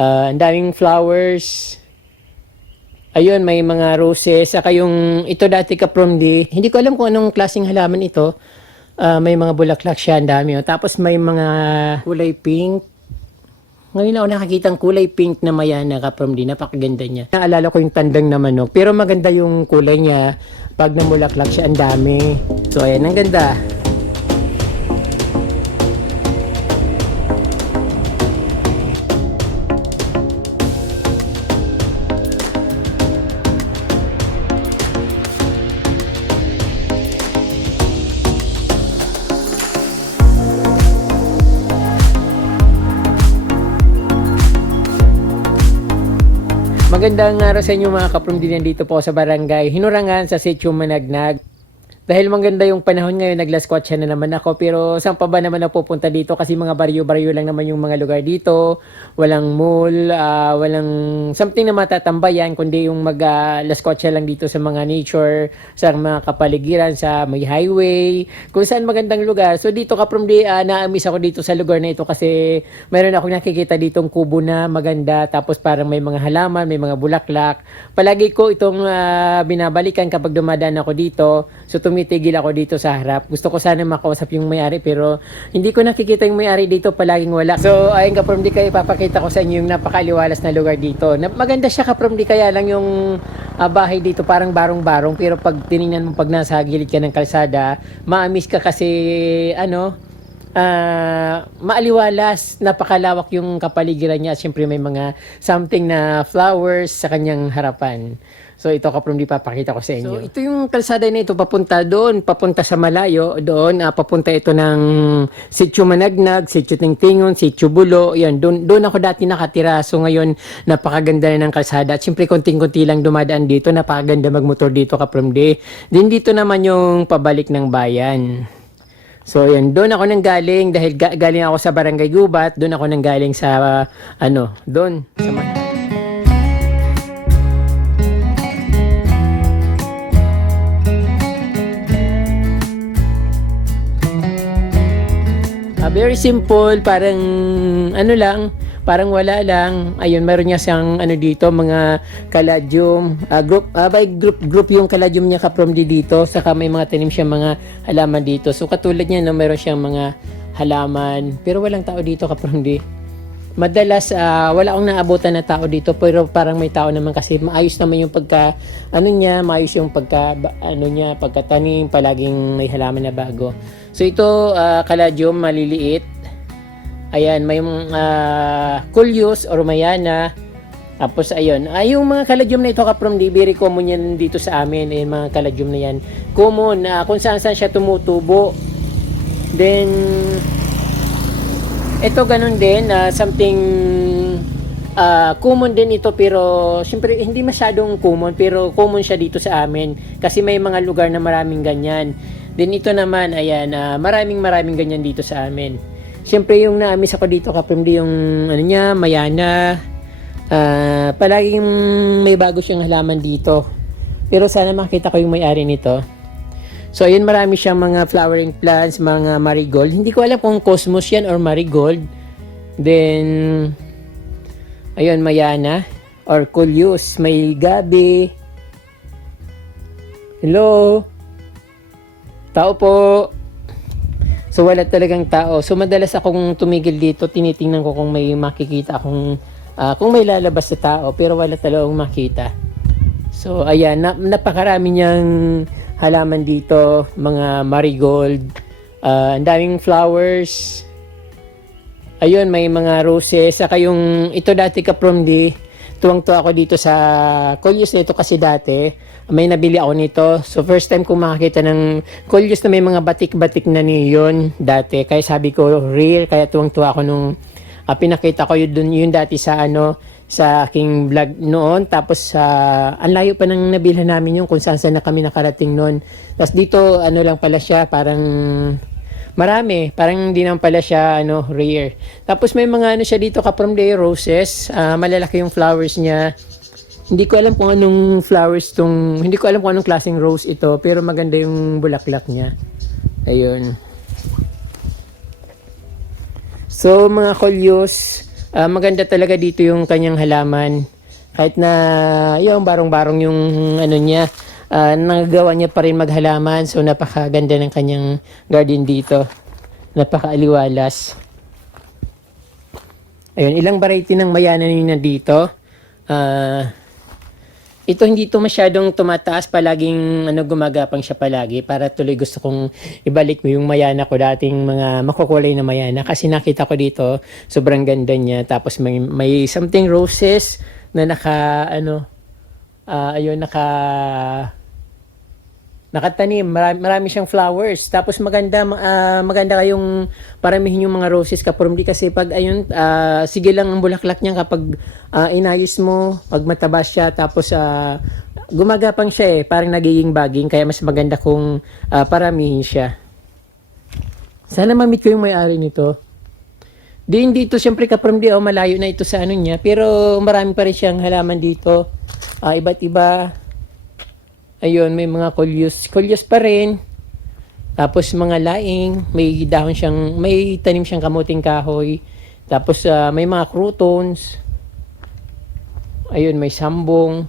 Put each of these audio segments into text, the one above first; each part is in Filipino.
Ah, ang daming flowers. Ayun, may mga roses. Saka yung ito dati ka from di. Hindi ko alam kung anong klaseng halaman ito. Ah, may mga bulaklak siya, ang dami. Oh. Tapos may mga kulay pink. Ngayon ako nakakita ng kulay pink na mayana ka from di. Napakaganda niya. Naalala ko yung tandang na manok. Pero maganda yung kulay niya. Pag namulaklak siya, ang dami. So, ayan, ang ganda. Magandang araw sa inyo mga kaprumdinan dito po sa barangay Hinurangan sa Sitio Managnag. Dahil maganda yung panahon ngayon, naglaskwatcha na naman ako. Pero saan pa ba naman ako pupunta dito? Kasi mga baryo-baryo lang naman yung mga lugar dito. Walang mall, ah, walang something na matatambayan, kundi yung mag-laskwatcha lang dito sa mga nature, sa mga kapaligiran, sa may highway, kung saan magandang lugar. So dito ka from di, ah, na-miss ako dito sa lugar na ito kasi mayroon akong nakikita ditong kubo na maganda, tapos parang may mga halaman, may mga bulaklak. Palagi ko itong ah, binabalikan kapag dumadaan ako dito. So tumitigil ako dito sa harap. Gusto ko sana makausap yung may-ari pero hindi ko nakikita yung may-ari dito, palaging wala. So ayun ka from di kayo, ipapakita ko sa inyo yung napakaliwalas na lugar dito. Na, maganda siya ka from di kaya lang yung ah, bahay dito parang barong-barong pero pag tiningnan mo pag nasa gilid ka ng kalsada, maamis ka kasi ano, ah maaliwalas, napakalawak yung kapaligiran niya at syempre may mga something na flowers sa kanyang harapan. So ito ka from di papakita ko sa inyo. So ito yung kalsada na ito papunta doon, papunta sa malayo doon, ah, papunta ito ng Sitio Managnag, Sitio Tingtingon, Sitio Bulo, yan doon doon ako dati nakatira. So ngayon napakaganda na ng kalsada. At syempre konting-konti lang dumadaan dito, napakaganda magmotor dito ka from di. Din dito naman yung pabalik ng bayan. So yan, doon ako nang galing dahil ga- galing ako sa Barangay Gubat, doon ako nang galing sa ah, ano, doon sa very simple, parang ano lang, parang wala lang. Ayun, meron niya siyang ano dito, mga kaladyum. Ah, group, ah, by group, group yung kaladyum niya ka from di dito. Saka may mga tanim siya mga halaman dito. So katulad niya, no, meron siyang mga halaman. Pero walang tao dito ka from di. Madalas ah, wala akong naabutan na tao dito pero parang may tao naman kasi maayos naman yung pagka ano niya, maayos yung pagka ano niya, pagkatanim, palaging may halaman na bago. So ito ah, kaladium maliliit. Ayan, may uh, kulyos or mayana. Tapos ayun, ay yung mga kaladium na ito ka from di very common yan dito sa amin, eh, mga kaladium na yan. Common, ah, kung saan saan siya tumutubo. Then ito ganun din, ah, something ah, common din ito pero syempre hindi masyadong common pero common siya dito sa amin kasi may mga lugar na maraming ganyan. Then ito naman, ayan, ah, maraming maraming ganyan dito sa amin. Syempre yung naamis ako dito kapimdi yung ano niya, mayana. ah, palaging may bago siyang halaman dito. Pero sana makita ko yung may-ari nito. So, ayun, marami siyang mga flowering plants, mga marigold. Hindi ko alam kung cosmos yan or marigold. Then, ayun, mayana or coleus. May gabi. Hello? Tao po. So, wala talagang tao. So, madalas akong tumigil dito. Tinitingnan ko kung may makikita akong, ah, kung may lalabas sa tao. Pero wala talagang makita. So, ayan, na, napakarami niyang halaman dito, mga marigold, ah, ang daming flowers. Ayun, may mga roses, saka yung, ito dati ka from di, tuwang-tuwa ako dito sa Colyos na ito kasi dati, may nabili ako nito. So, first time kong makakita ng Colyos na may mga batik-batik na niyon dati. Kaya sabi ko, real, kaya tuwang-tuwa ako nung ah, pinakita ko yun, yun dati sa ano, sa aking vlog noon. Tapos, sa ang layo pa nang nabilhan namin yung kung saan saan na kami nakarating noon. Tapos dito, ano lang pala siya, parang marami. Parang hindi naman pala siya, ano, rare. Tapos may mga ano siya dito, kaprom day roses. Ah, malalaki yung flowers niya. Hindi ko alam kung anong flowers tong, hindi ko alam kung anong klaseng rose ito, pero maganda yung bulaklak niya. Ayun. So, mga kolyos, Ah, maganda talaga dito yung kanyang halaman. Kahit na yung barong-barong yung ano niya, ah, nagagawa niya pa rin maghalaman. So napakaganda ng kanyang garden dito. Napakaaliwalas. Ayun, ilang variety ng mayanan yun na dito. Ah, ito hindi to masyadong tumataas. Palaging ano gumagapang siya palagi. Para tuloy gusto kong ibalik mo yung mayana ko dating mga makukulay na mayana. Kasi nakita ko dito sobrang ganda niya. Tapos may, may something roses na naka ano ah, ayun naka nakatanim. Marami, marami siyang flowers. Tapos maganda ah, maganda kayong paramihin yung mga roses kapurumdi kasi pag ayun ah, sige lang ang bulaklak niya kapag ah, inayos mo pag mataba siya tapos ah, gumagapang siya eh parang nagiging baging kaya mas maganda kung ah, paramihin siya. Sana mamit ko yung may-ari nito. Din dito siyempre kapurumdi oh, malayo na ito sa ano niya pero marami pa rin siyang halaman dito. Ah, iba't iba Ayun, may mga kulyos. Kulyos pa rin. Tapos mga laing, may dahon siyang, may tanim siyang kamuting kahoy. Tapos ah, may mga croutons. Ayun, may sambong.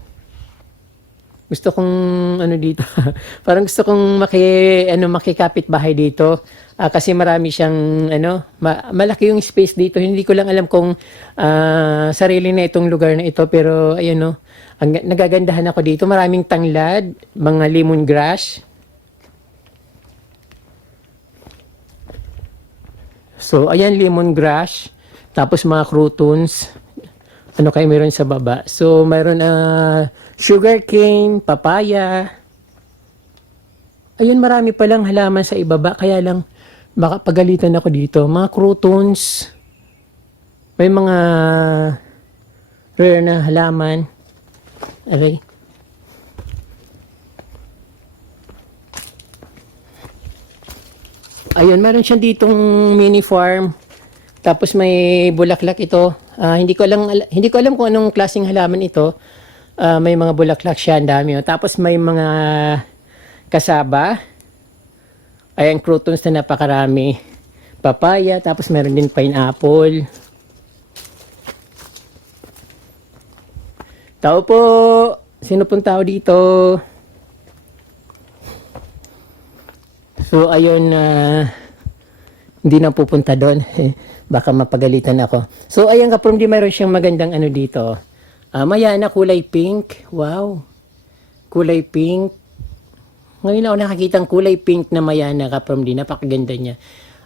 Gusto kong ano dito, parang gusto kong maki ano makikapit bahay dito. Ah, kasi marami siyang ano, ma- malaki yung space dito. Hindi ko lang alam kung ah, sarili na itong lugar na ito pero ayun no. Ang, nagagandahan ako dito. Maraming tanglad, mga lemongrass. So, ayan lemongrass. Tapos mga croutons. Ano kayo meron sa baba? So, mayroon na sugar cane, papaya. Ayun, marami palang halaman sa ibaba. Kaya lang, baka pagalitan ako dito. Mga croutons. May mga rare na halaman. Aray. Ayun, meron siya ditong mini farm. Tapos may bulaklak ito. Ah, hindi ko lang ala- hindi ko alam kung anong klaseng halaman ito. Ah, may mga bulaklak siya, ang dami. oh. Tapos may mga kasaba. Ayan, croutons na napakarami. Papaya, tapos meron din pineapple. Tao po! Sino pong tao dito? So, ayun na hindi na pupunta doon. Baka mapagalitan ako. So, ayan ka, di mayroon siyang magandang ano dito. Ah, maya na kulay pink. Wow. Kulay pink. Ngayon ako nakakita ng kulay pink na mayana ka from di. Napakaganda niya.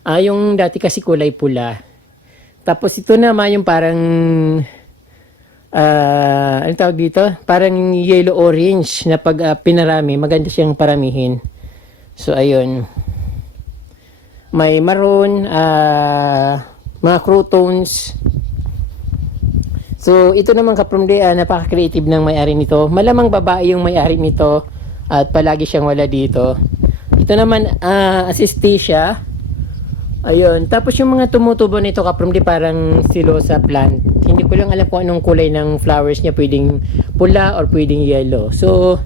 Ah, yung dati kasi kulay pula. Tapos ito naman yung parang ah ano tawag dito? Parang yellow orange na pag ah, pinarami, maganda siyang paramihin. So ayun may maroon, uh, mga croutons. So, ito naman kaprumdea, ah, napaka-creative ng may-ari nito. Malamang babae yung may-ari nito at palagi siyang wala dito. Ito naman, ah, uh, assistesia. Ayun. Tapos yung mga tumutubo nito kaprumdi parang silosa plant. Hindi ko lang alam kung anong kulay ng flowers niya. Pwedeng pula or pwedeng yellow. So,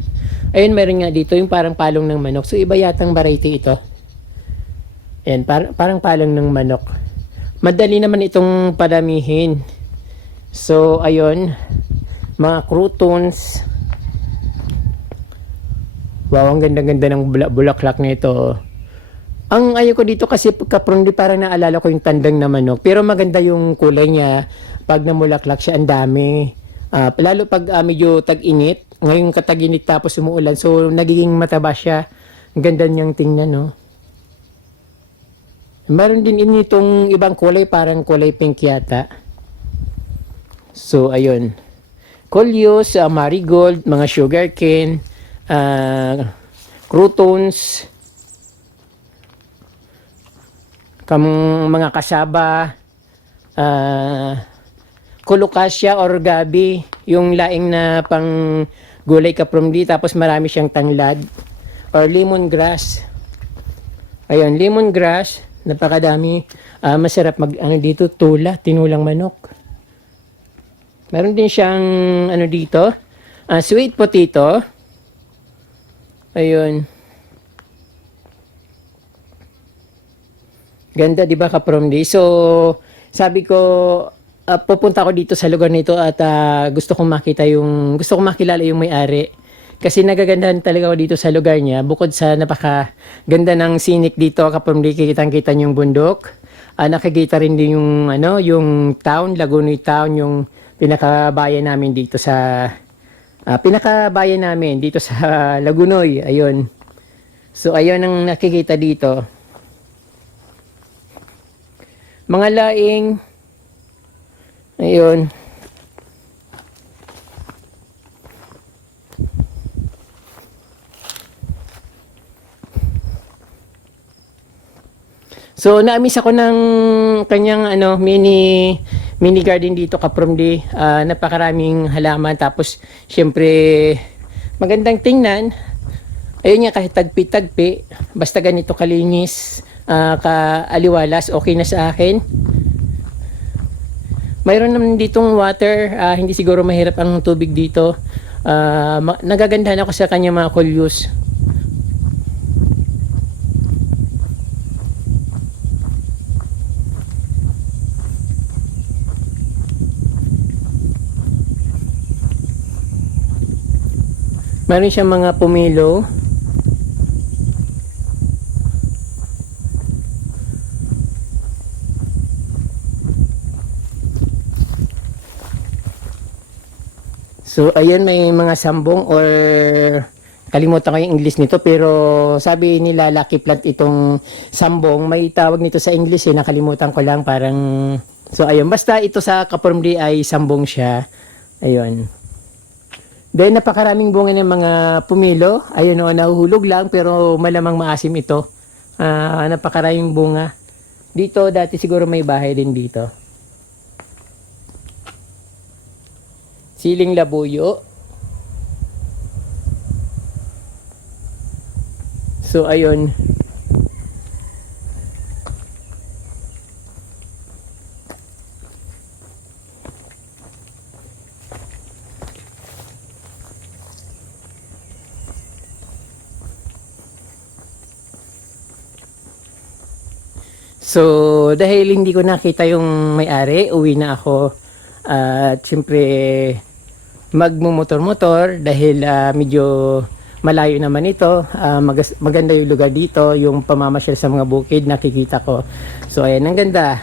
ayun meron nga dito yung parang palong ng manok. So, iba yatang variety ito. Ayan, par- parang palong ng manok. Madali naman itong padamihin. So, ayun. Mga croutons. Wow, ang ganda-ganda ng bula- bulaklak nito. Ang ayaw ko dito kasi kaprondi parang naalala ko yung tandang na manok. Pero maganda yung kulay niya. Pag namulaklak siya, ang dami. Ah, lalo pag ah, medyo tag-init. Ngayon katag-init tapos umuulan. So, nagiging mataba siya. Ang ganda niyang tingnan, no? Meron din initong ibang kulay, parang kulay pink yata. So, ayun. Coleus, ah, marigold, mga sugarcane, ah, croutons, kam mga kasaba, ah, kulukasya or gabi, yung laing na pang gulay ka from di, tapos marami siyang tanglad, or lemongrass. Ayun, lemongrass, napakadami. Ah, masarap mag, ano dito, tula, tinulang manok. Meron din siyang, ano dito, ah, sweet potato. Ayun. Ganda, di ba, ka-from day? So, sabi ko, ah, pupunta ako dito sa lugar nito at ah, gusto kong makita yung gusto kong makilala yung may-ari. Kasi nagagandahan talaga ako dito sa lugar niya. Bukod sa napaka ganda ng scenic dito kapag di kitang-kita yung bundok. Ah, nakikita rin din yung ano, yung town, Lagunoy Town, yung pinakabayan namin dito sa ah, pinakabayan namin dito sa Lagunoy. Ayun. So ayun ang nakikita dito. Mga laing Ayun. So na-miss ako ng kanyang ano mini mini garden dito Kapromdi. Ah, napakaraming halaman tapos syempre magandang tingnan. Ayun nga kahit tagpi-tagpi, basta ganito kalinis, ah, kaaliwalas, okay na sa akin. Mayroon naman ditong water, ah, hindi siguro mahirap ang tubig dito. Ma- nagagandahan ako sa kanya mga kulyus. Meron siyang mga pumilo. So, ayan may mga sambong or kalimutan ko yung English nito pero sabi nila lucky plant itong sambong. May tawag nito sa English eh nakalimutan ko lang parang so ayun. Basta ito sa Kapormdi ay sambong siya. Ayun Then napakaraming bunga ng mga pumilo. Ayun o, nahuhulog lang pero malamang maasim ito. Ah, napakaraming bunga. Dito dati siguro may bahay din dito. Siling labuyo. So ayun. So, dahil hindi ko nakita yung may-ari, uwi na ako. At siyempre, magmumotor-motor dahil ah, medyo malayo naman ito. Ah, magas- maganda yung lugar dito, yung pamamasyal sa mga bukid, nakikita ko. So, ayan, ang ganda.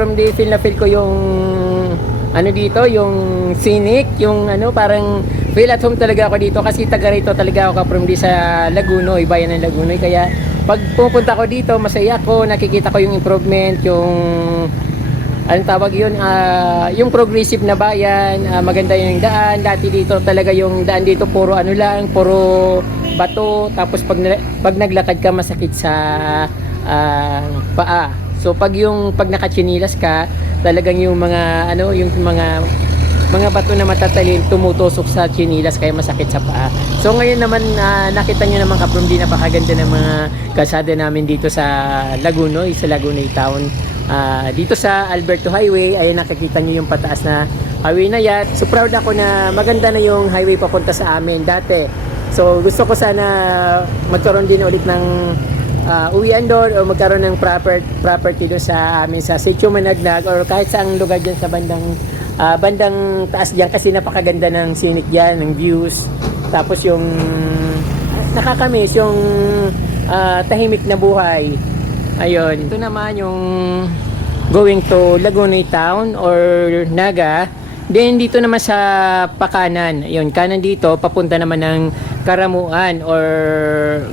Mga kapromdi, feel na feel ko yung ano dito, yung scenic, yung ano, parang feel at home talaga ako dito kasi taga rito talaga ako kapromdi sa Lagunoy, bayan ng Lagunoy. Kaya pag pupunta ko dito, masaya ako, nakikita ko yung improvement, yung anong tawag yun, ah, yung progressive na bayan, ah, maganda yung daan. Dati dito talaga yung daan dito puro ano lang, puro bato. Tapos pag, pag naglakad ka masakit sa ah, paa. So pag yung pag nakachinilas ka, talagang yung mga ano, yung mga mga bato na matatalin tumutusok sa chinilas kaya masakit sa paa. So ngayon naman ah, nakita nyo naman kaprom di napakaganda ng mga kalsada namin dito sa Lagunoy, sa Lagunoy Town. Ah, dito sa Alberto Highway ay nakikita nyo yung pataas na highway na yan. So proud ako na maganda na yung highway papunta sa amin dati. So gusto ko sana magkaroon din ulit ng uh, uwian doon o magkaroon ng proper, property doon sa amin sa Sitio Managnag or kahit saang lugar dyan sa bandang ah, bandang taas dyan kasi napakaganda ng scenic dyan, ng views. Tapos yung nakakamiss yung ah, tahimik na buhay. Ayun, ito naman yung going to Lagunay Town or Naga. Then dito naman sa Pakanan, yun, kanan dito papunta naman ng Karamuan or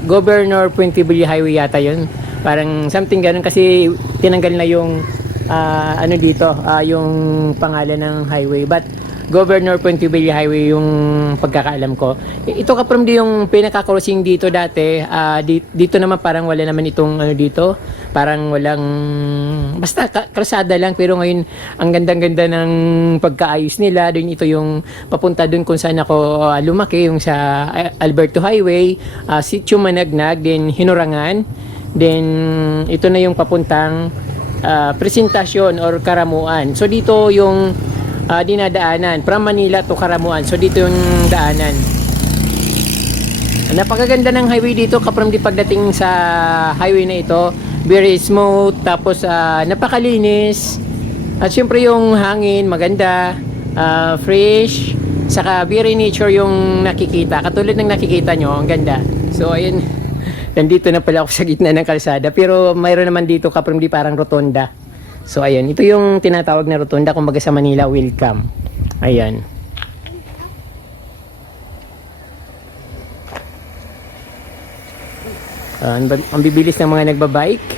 Governor Puentibilio Highway yata yun. Parang something ganun kasi tinanggal na yung ah, ano dito, ah, yung pangalan ng highway. But Governor Puentibilio Highway yung pagkakaalam ko. Ito ka from yung pinaka-crossing dito dati. di- dito naman parang wala naman itong ano dito. Parang walang basta kalsada lang pero ngayon ang gandang-ganda ng pagkaayos nila. Doon ito yung papunta doon kung saan ako ah, lumaki yung sa ah, Alberto Highway, uh, Sitio Managnag, then Hinurangan. Then ito na yung papuntang ah, presentasyon or karamuan. So dito yung ah, dinadaanan from Manila to Karamuan. So dito yung daanan. Napakaganda ng highway dito kapram di pagdating sa highway na ito. Very smooth tapos ah, napakalinis. At syempre yung hangin maganda, ah, fresh, saka very nature yung nakikita. Katulad ng nakikita nyo, ang ganda. So ayun, nandito na pala ako sa gitna ng kalsada. Pero mayroon naman dito kapram di parang rotonda. So ayun, ito yung tinatawag na rotonda kumbaga sa Manila welcome. Ayan. Ba- ang bibilis ng mga nagbabike.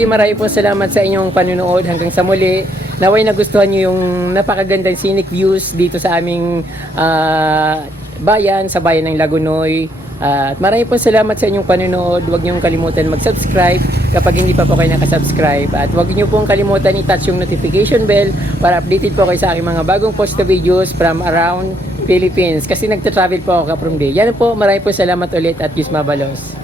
Kapromdi, marami po salamat sa inyong panunood hanggang sa muli. Naway nagustuhan nyo yung napakagandang scenic views dito sa aming ah, bayan, sa bayan ng Lagunoy. Ah, at marami po salamat sa inyong panunood. Huwag niyong kalimutan mag-subscribe kapag hindi pa po kayo nakasubscribe. At huwag niyo pong kalimutan i-touch yung notification bell para updated po kayo sa aking mga bagong post na videos from around Philippines. Kasi nagta-travel po ako kapromdi. Yan po, marami po salamat ulit at Yus Mabalos.